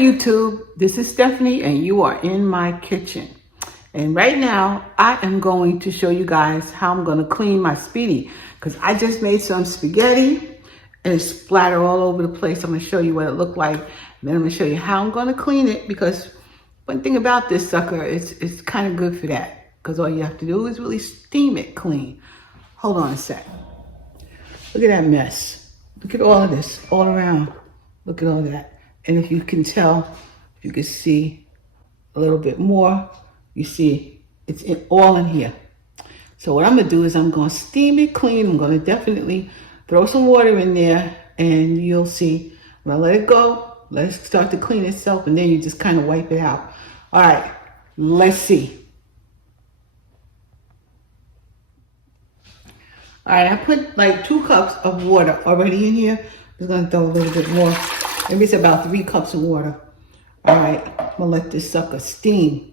YouTube, this is Stephanie and you are in my kitchen. And right now I am going to show you guys how I'm going to clean my Speedi because I just made some spaghetti and it's splattered all over the place. I'm going to show you what it looked like. And then I'm going to show you how I'm going to clean it because one thing about this sucker, it's kind of good for that because all you have to do is really steam it clean. Hold on a sec. Look at that mess. Look at all of this all around. Look at all that. And if you can tell, if you can see a little bit more, you see it's all in here. So what I'm gonna do is I'm gonna steam it clean. I'm gonna definitely throw some water in there and you'll see. I'm gonna let it go, let it start to clean itself, and then you just kind of wipe it out. All right, let's see. All right, I put like 2 cups of water already in here. I'm just gonna throw a little bit more. Maybe it's about 3 cups of water. All right, I'm gonna let this sucker steam.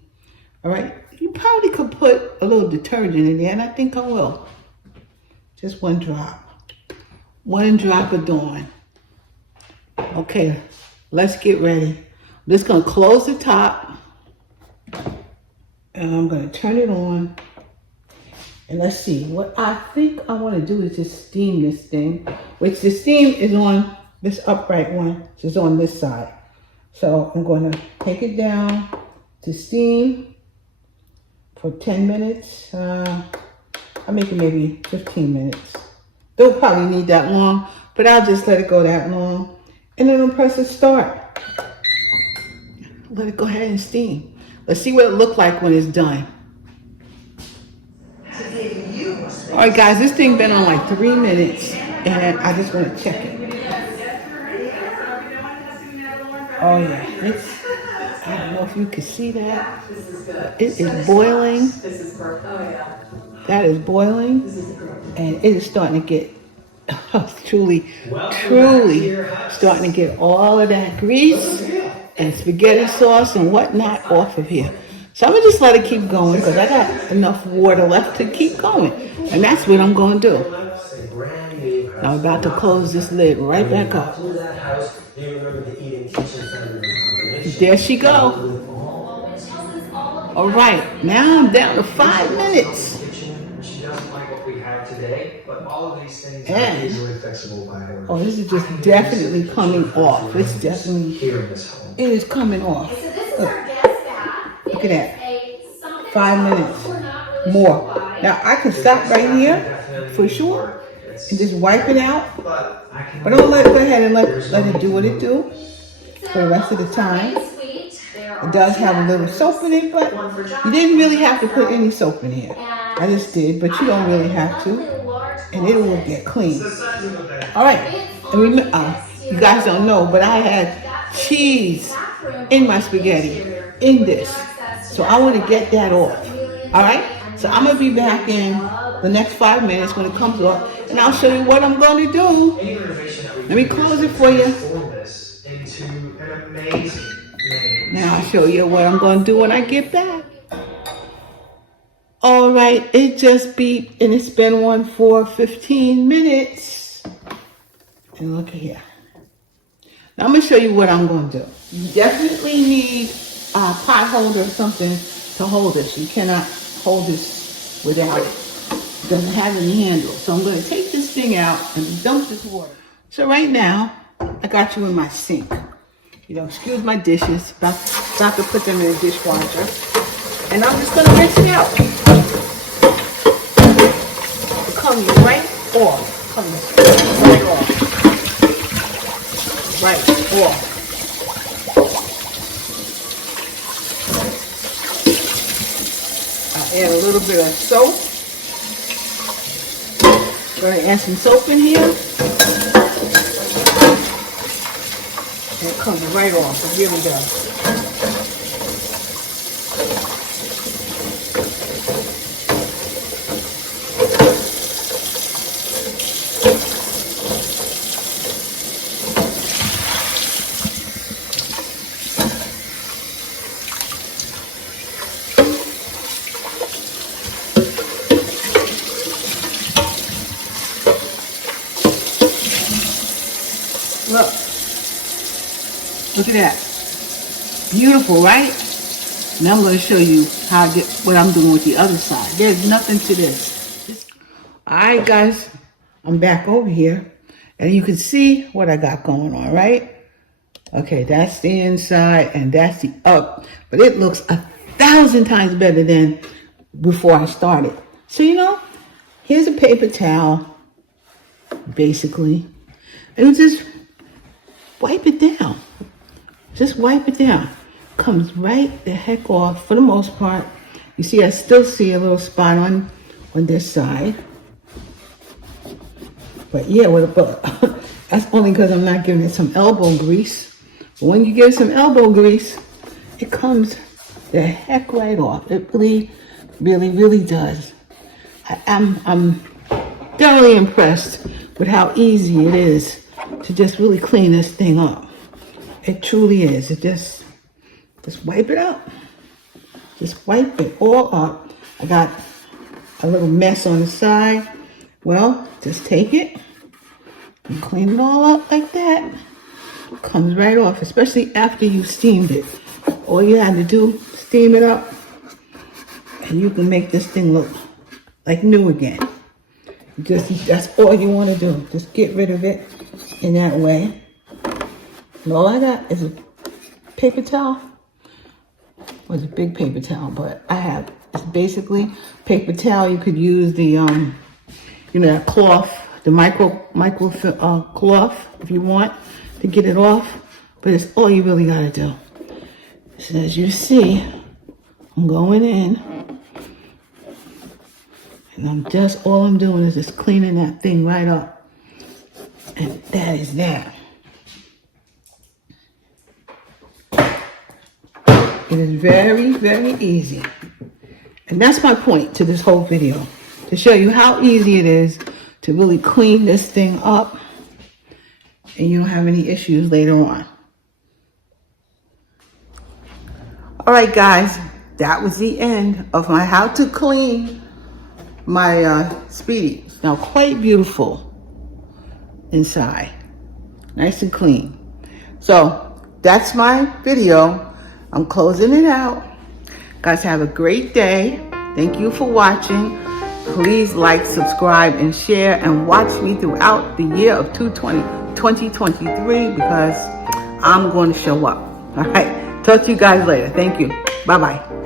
All right, you probably could put a little detergent in there, and I think I will. Just 1 drop. 1 drop of Dawn. Okay, let's get ready. I'm just gonna close the top, and I'm gonna turn it on. And let's see, what I think I wanna do is just steam this thing, which the steam is on this upright one, which is on this side. So I'm going to take it down to steam for 10 minutes. I'm making maybe 15 minutes. Don't probably need that long, but I'll just let it go that long. And then I'll press the start. Let it go ahead and steam. Let's see what it looked like when it's done. All right, guys, this thing been on like 3 minutes, and I just want to check it. Oh yeah, I don't know if you can see that. It is boiling. That is boiling. And it is starting to get, truly starting to get all of that grease and spaghetti sauce and whatnot off of here. So I'm gonna just let it keep going because I got enough water left to keep going. And that's what I'm gonna do. Now I'm about to close this lid right back up. There she go. All right, now I'm down to 5 minutes. And, oh, this is just definitely coming off. It's definitely, it is coming off. Look at that. 5 minutes more. Now I can stop right here for sure and just wipe it out. But I'm gonna go ahead and let it do what it do for the rest of the time. It does have a little soap in it, but you didn't really have to put any soap in here. I just did, but you don't really have to. And it will get clean. All right. You guys don't know, but I had cheese in my spaghetti, in this. So I want to get that off. All right. So I'm going to be back in the next 5 minutes when it comes off, and I'll show you what I'm going to do. Let me close it for you. Now I'll show you what I'm going to do when I get back. All right, it just beeped and it's been on for 15 minutes. And look at here. Now I'm going to show you what I'm going to do. You definitely need a pot holder or something to hold this. You cannot hold this without it. It doesn't have any handle. So I'm going to take this thing out and dump this water. So right now, I got you in my sink. You know, excuse my dishes. About to put them in a dishwasher. And I'm just going to rinse it out. It comes right off. Comes right off. Right off. I add a little bit of soap. Going to add some soap in here. And it comes right off. It really does. Look at that. Beautiful, right? Now I'm going to show you what I'm doing with the other side. There's nothing to this. Alright guys, I'm back over here. And you can see what I got going on, right? Okay, that's the inside and that's the up. But it looks 1,000 times better than before I started. So, you know, here's a paper towel, basically. And just wipe it down. Just wipe it down. Comes right the heck off for the most part. You see, I still see a little spot on this side. But yeah, that's only because I'm not giving it some elbow grease. But when you give it some elbow grease, it comes the heck right off. It really, really, really does. I'm thoroughly impressed with how easy it is to just really clean this thing up. It truly is. It just wipe it up. Just wipe it all up. I got a little mess on the side. Well, just take it and clean it all up like that. It comes right off, especially after you steamed it. All you had to do, steam it up, and you can make this thing look like new again. That's all you want to do. Just get rid of it in that way. And all I got is a paper towel. It was a big paper towel, but it's basically paper towel. You could use the that cloth, the micro cloth if you want to get it off, but it's all you really gotta do. So as you see, I'm going in, and all I'm doing is just cleaning that thing right up, and that is that. It is very, very easy. And that's my point to this whole video, to show you how easy it is to really clean this thing up and you don't have any issues later on. All right, guys, that was the end of my how to clean my Speedi. It's now quite beautiful inside, nice and clean. So that's my video. I'm closing it out. Guys, have a great day. Thank you for watching. Please like, subscribe, and share, and watch me throughout the year of 2023 because I'm going to show up. All right. Talk to you guys later. Thank you. Bye-bye.